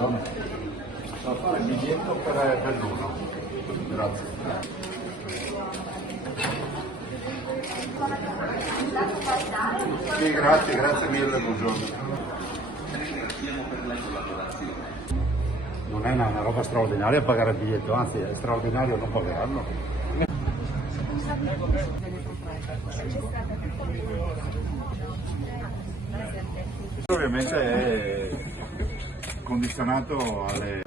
buongiorno. Posso fare il biglietto per l'uno? Grazie. Sì, grazie mille, buongiorno. Non è una roba straordinaria pagare il biglietto, anzi è straordinario non pagarlo. Ovviamente è condizionato alle...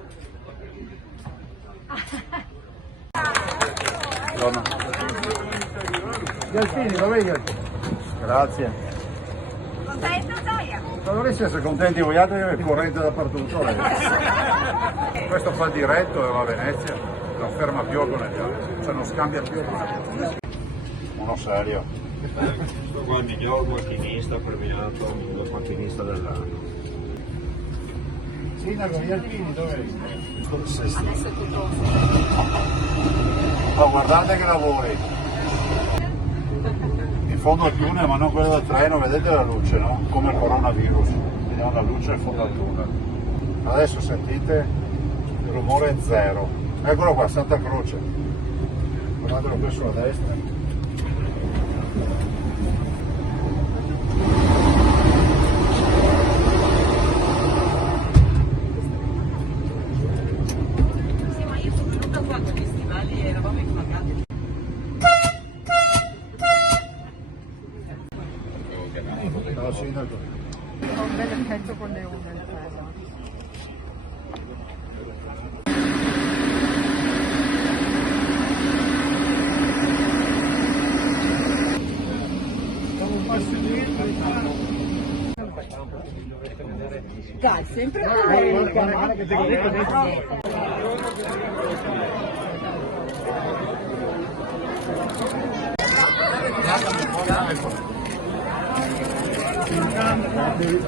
Buongiorno. Gli alpini, dov'è gli alpini? Grazie. Contento, Gioia? Ma dovreste essere contenti voi altri che è corrente dappertutto. Questo fa il diretto e va a Venezia, non ferma più con gli altri, cioè non scambia più. Uno serio. Questo qua è il miglior macchinista premiato, il macchinista dell'anno. Sindaco, gli alpini dov'è? Adesso è tutto. Oh, guardate che lavori. In fondo al tunnel, ma non quello del treno, vedete la luce, no? Come il coronavirus. Vediamo la luce in fondo al tunnel. Adesso sentite, il rumore è zero. Eccolo qua, Santa Croce. Guardatelo qui sulla destra. Sì, ma io sono venuta qua con gli stivali e eravamo infangati. Ciao Sindaco. Ho un bel effetto con le onde. Dai, sempre Grazie.